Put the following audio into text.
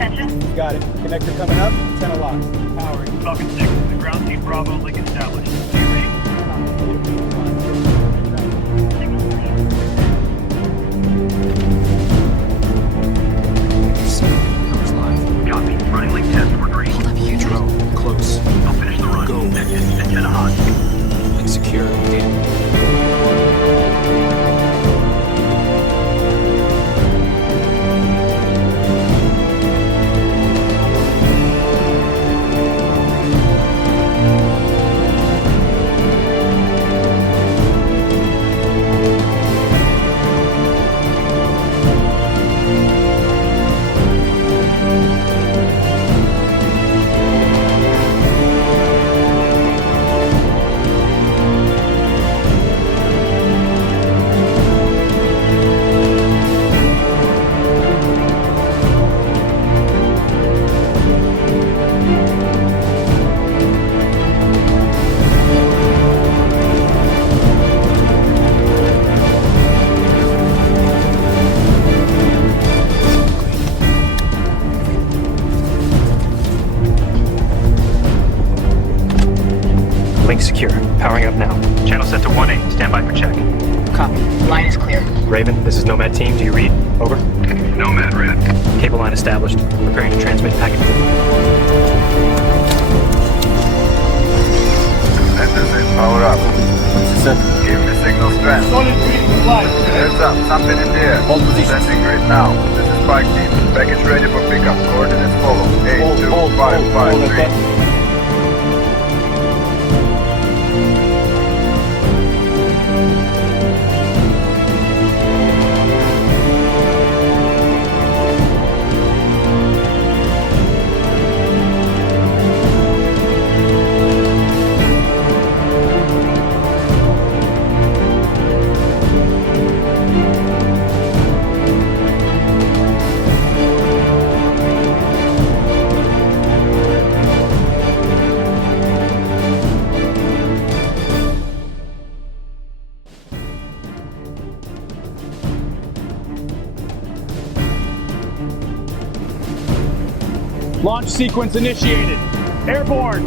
attention. Got it. Connector coming up, 10 lock. Powering. Falcon 6, the ground team Bravo link established. Are you ready? Powers live. Copy. Running link test. We're green. Hold up, huge row. Close. I'll finish the run. Go. Antenna hot. Link secure. Data. Link secure. Powering up now. Channel set to 1A. Stand by for check. Copy. Line is clear. Raven, this is Nomad team. Do you read? Over. Nomad red. Cable line established. Preparing to transmit packet. Sensors in, power up. Give me signal strength. Solid green, comply. Heads up, something in the air. Hold position. Sending grid now. This is Spike team. Package ready for pickup. Coordinates follow. 82553. Launch sequence initiated. Airborne.